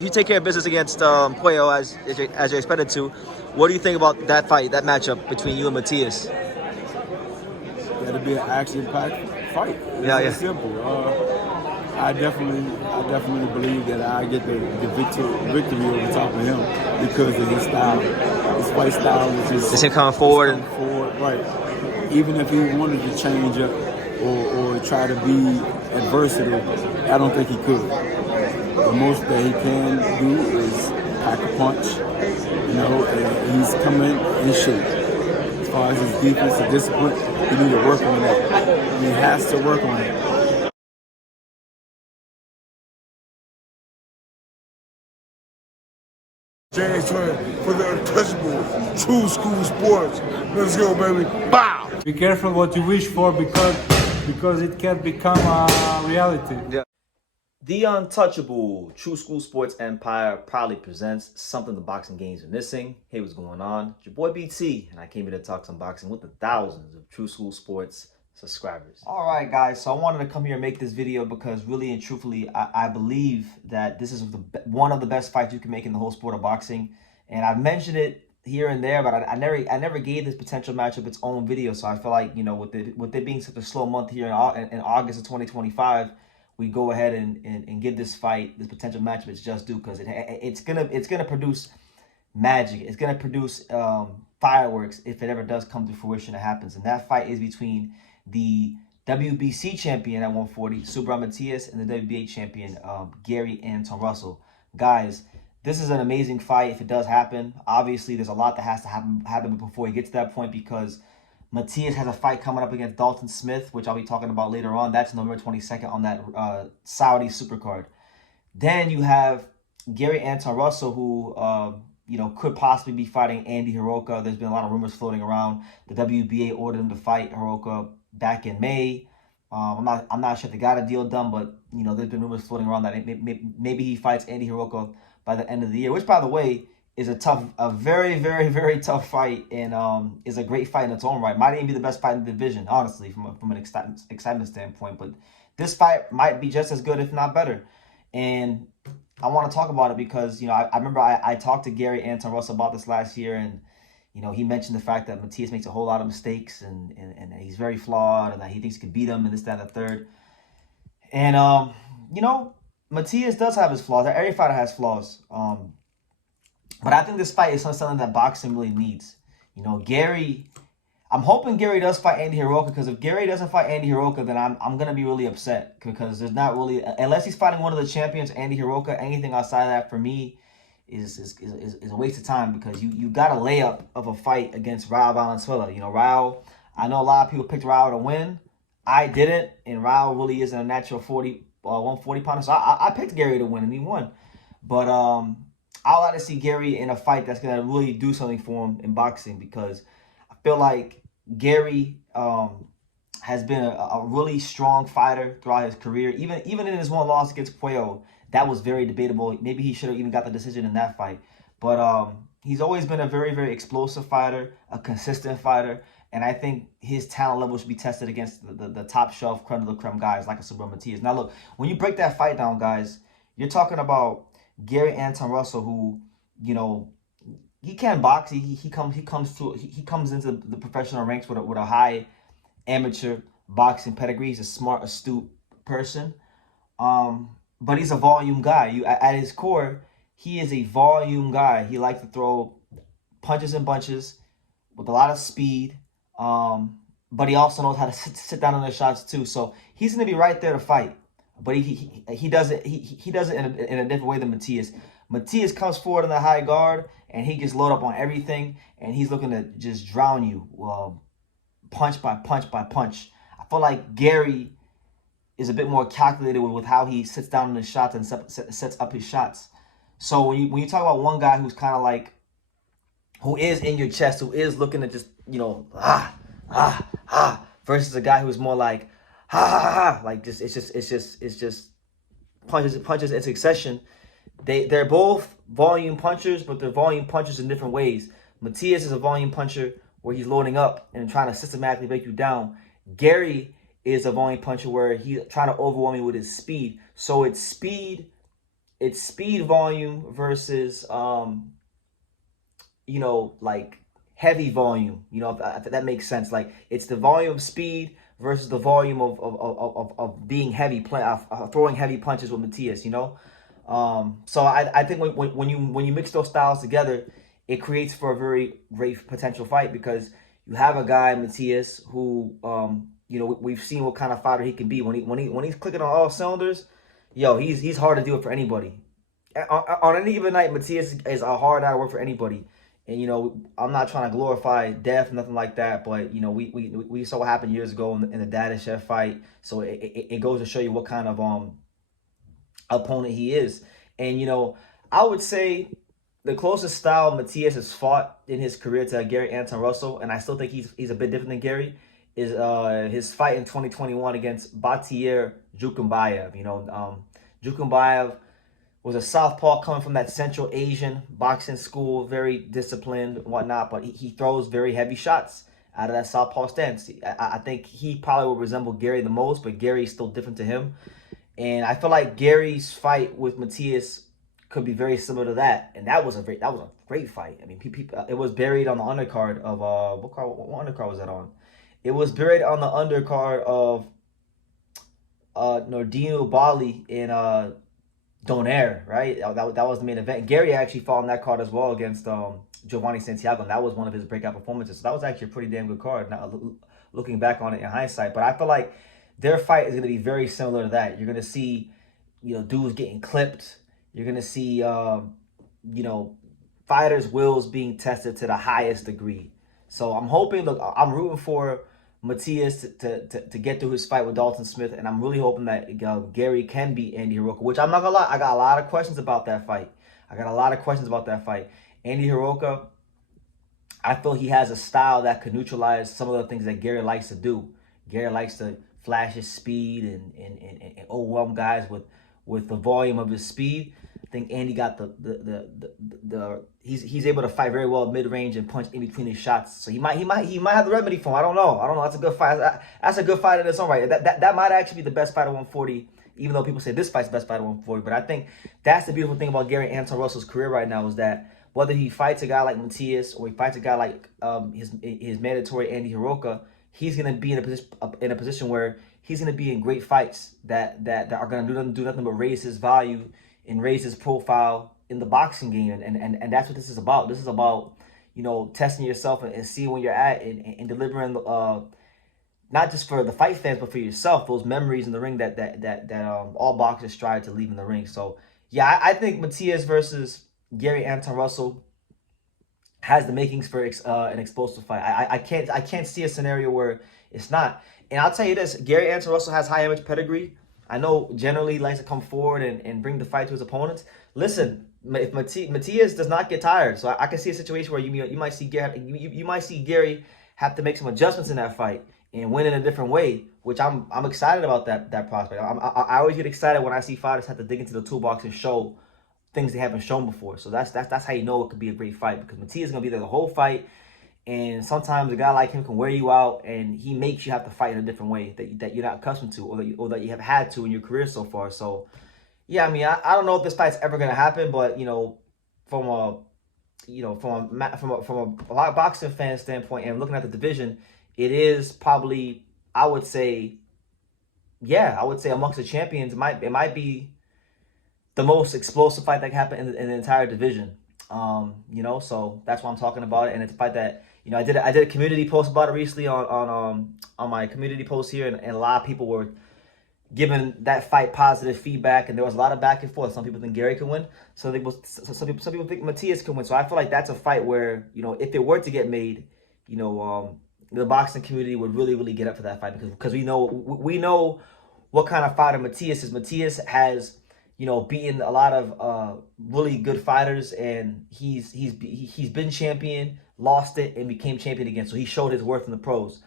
You take care of business against Puello as you're expected to. What do you think about that fight, that matchup between you and Matias? That'll be an action-packed fight. Yeah, It's yeah. simple. I definitely believe that I get the victory over top of him because of his style. His fight style is Is him coming forward? coming forward, right? Even if he wanted to change up or try to be adversary, I don't think he could. The most that he can do is pack a punch, and he's coming in shape. As far as his defensive discipline, he need to work on that. He has to work on it. Antuanne for the untouchable true school sports. Let's go, baby. Bow! Be careful what you wish for because it can become a reality. Yeah. The Untouchable True School Sports Empire proudly presents something the boxing games are missing. Hey, what's going on? It's your boy BT, and I came here to talk some boxing with the thousands of True School Sports subscribers. All right, guys, so I wanted to come here and make this video because really and truthfully, I believe that this is one of the best fights you can make in the whole sport of boxing. And I've mentioned it here and there, but I never gave this potential matchup its own video. So I feel like, with it being such a slow month here in August of 2025, we go ahead and give this fight, this potential matchup, its just due, because it's gonna produce magic. It's gonna produce fireworks if it ever does come to fruition. It happens, and that fight is between the WBC champion at 140, Subriel Matias, and the WBA champion, Gary Antuanne Russell. Guys, this is an amazing fight if it does happen. Obviously, there's a lot that has to happen before he gets to that point, because Matias has a fight coming up against Dalton Smith, which I'll be talking about later on. That's November 22nd on that Saudi supercard. Then you have Gary Antuanne Russell, who could possibly be fighting Andy Hiroka. There's been a lot of rumors floating around. The WBA ordered him to fight Hiroka back in May. I'm not sure if they got a deal done, but there's been rumors floating around that maybe he fights Andy Hiroka by the end of the year, which, by the way, is a very, very, very tough fight, and is a great fight in its own right. Might even be the best fight in the division, honestly, from an excitement standpoint. But this fight might be just as good, if not better. And I want to talk about it because I remember I talked to Gary Antuanne Russell about this last year, and he mentioned the fact that Matias makes a whole lot of mistakes, and he's very flawed, and that he thinks he can beat him, and this, that, and the third. And Matias does have his flaws. Every fighter has flaws. But I think this fight is something that boxing really needs. I'm hoping Gary does fight Andy Hiroka, because if Gary doesn't fight Andy Hiroka, then I'm gonna be really upset, because there's not really, unless he's fighting one of the champions, Andy Hiroka, anything outside of that for me is a waste of time, because you got a layup of a fight against Raul Valenzuela. Raul, I know a lot of people picked Raul to win. I didn't, and Raul really isn't a natural 140 pounder, so I picked Gary to win, and he won. But I like to see Gary in a fight that's going to really do something for him in boxing, because I feel like Gary has been a really strong fighter throughout his career. Even in his one loss against Puello, that was very debatable. Maybe he should have even got the decision in that fight. But he's always been a very, very explosive fighter, a consistent fighter, and I think his talent level should be tested against the top shelf, creme de la creme guys like a Subriel Matias. Now, look, when you break that fight down, guys, you're talking about Gary Antuanne Russell, who, he can box. He comes into the professional ranks with a high amateur boxing pedigree. He's a smart, astute person. But he's a volume guy. At his core, he is a volume guy. He likes to throw punches and bunches with a lot of speed. But he also knows how to sit down on the shots too. So he's going to be right there to fight. But he does it in a different way than Matias. Matias comes forward in the high guard, and he gets loaded up on everything, and he's looking to just drown you, punch by punch by punch. I feel like Gary is a bit more calculated with how he sits down on his shots and sets up his shots. So when you talk about one guy who's kind of like, who is in your chest, who is looking to just versus a guy who's more like like it's just punches in succession. They're both volume punchers, but they're volume punchers in different ways. Matias is a volume puncher where he's loading up and trying to systematically break you down. Gary is a volume puncher where he's trying to overwhelm you with his speed. So it's speed it's speed volume versus like heavy volume. If that makes sense. Like it's the volume of speed versus the volume of being heavy, throwing heavy punches with Matias. So I think when you mix those styles together, it creates for a very great potential fight because you have a guy Matias who we've seen what kind of fighter he can be when he's clicking on all cylinders. He's hard to do it for anybody. On any given night, Matias is a hard out to work for anybody. And I'm not trying to glorify death, nothing like that. But we saw what happened years ago in the Dadashev fight. So it goes to show you what kind of opponent he is. And I would say the closest style Matias has fought in his career to Gary Anton Russell, and I still think he's a bit different than Gary, is his fight in 2021 against Batier Jukumbayev. Jukumbayev was a southpaw coming from that Central Asian boxing school, very disciplined and whatnot, but he throws very heavy shots out of that southpaw stance. I think he probably will resemble Gary the most, but Gary's still different to him. And I feel like Gary's fight with Matias could be very similar to that, and that was a great fight. I mean, it was buried on the undercard of what undercard was that on? It was buried on the undercard of Nordino Bali in Donaire, right? That was the main event. Gary actually fought on that card as well against Giovanni Santiago, and that was one of his breakout performances. So that was actually a pretty damn good card. Now looking back on it in hindsight, but I feel like their fight is going to be very similar to that. You're going to see, dudes getting clipped. You're going to see, fighters' wills being tested to the highest degree. So I'm hoping, I'm rooting for Matias to get through his fight with Dalton Smith, and I'm really hoping that Gary can beat Andy Hiroka, which I'm not going to lie, I got a lot of questions about that fight. Andy Hiroka, I feel he has a style that could neutralize some of the things that Gary likes to do. Gary likes to flash his speed and overwhelm guys with the volume of his speed. I think Andy got he's able to fight very well mid range and punch in between his shots. So he might have the remedy for him. I don't know. That's a good fight. That's a good fight in its own right. That might actually be the best fight at 140. Even though people say this fight's the best fight at 140, but I think that's the beautiful thing about Gary Anton Russell's career right now is that whether he fights a guy like Matias or he fights a guy like his mandatory Andy Hiroka, he's gonna be in a position where he's gonna be in great fights that are gonna do nothing but raise his value and raise his profile in the boxing game, and that's what this is about. This is about testing yourself and seeing where you're at and delivering not just for the fight fans but for yourself those memories in the ring that all boxers strive to leave in the ring. So yeah, I think Matias versus Gary Anton Russell has the makings for an explosive fight. I can't see a scenario where it's not. And I'll tell you this, Gary Anton Russell has high image pedigree. I know generally he likes to come forward and bring the fight to his opponents. Listen, if Matias does not get tired, so I can see a situation where you might see Gary have to make some adjustments in that fight and win in a different way, which I'm excited about that prospect. I always get excited when I see fighters have to dig into the toolbox and show things they haven't shown before. So that's how you know it could be a great fight, because Matias is gonna be there the whole fight. And sometimes a guy like him can wear you out, and he makes you have to fight in a different way that you're not accustomed to, or that you have had to in your career so far. So, yeah, I mean, I don't know if this fight's ever gonna happen, but from a boxing fan standpoint and looking at the division, it is probably I would say amongst the champions, it might be the most explosive fight that happened in the entire division. So that's why I'm talking about it, and it's a fight that I did a community post about it recently on my community post here, and a lot of people were giving that fight positive feedback, and there was a lot of back and forth. Some people think Gary can win, some people think Matias can win. So I feel like that's a fight where if it were to get made, the boxing community would really get up for that fight, because we know what kind of fighter Matias is. Matias has beaten a lot of really good fighters, and he's been champion, lost it, and became champion again. So he showed his worth in the pros,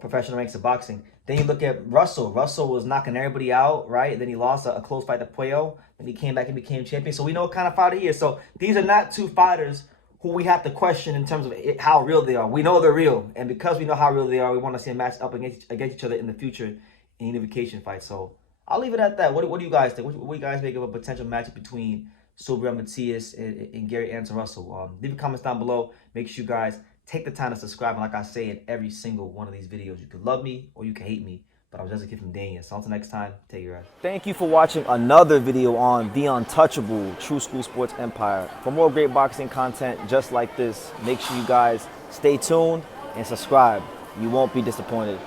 professional ranks of boxing. Then you look at Russell. Russell was knocking everybody out, right? Then he lost a close fight to Puello. Then he came back and became champion. So we know what kind of fighter he is. So these are not two fighters who we have to question in terms of how real they are. We know they're real, and because we know how real they are, we want to see them match up against each other in the future in unification fights. So I'll leave it at that. What do you guys think? What do you guys make of a potential matchup between Subriel Matias and Gary Anton Russell? Leave your comments down below. Make sure you guys take the time to subscribe. And like I say in every single one of these videos, you can love me or you can hate me. But I was just a kid from Dania. So until next time, take care. Thank you for watching another video on The Untouchable True School Sports Empire. For more great boxing content just like this, make sure you guys stay tuned and subscribe. You won't be disappointed.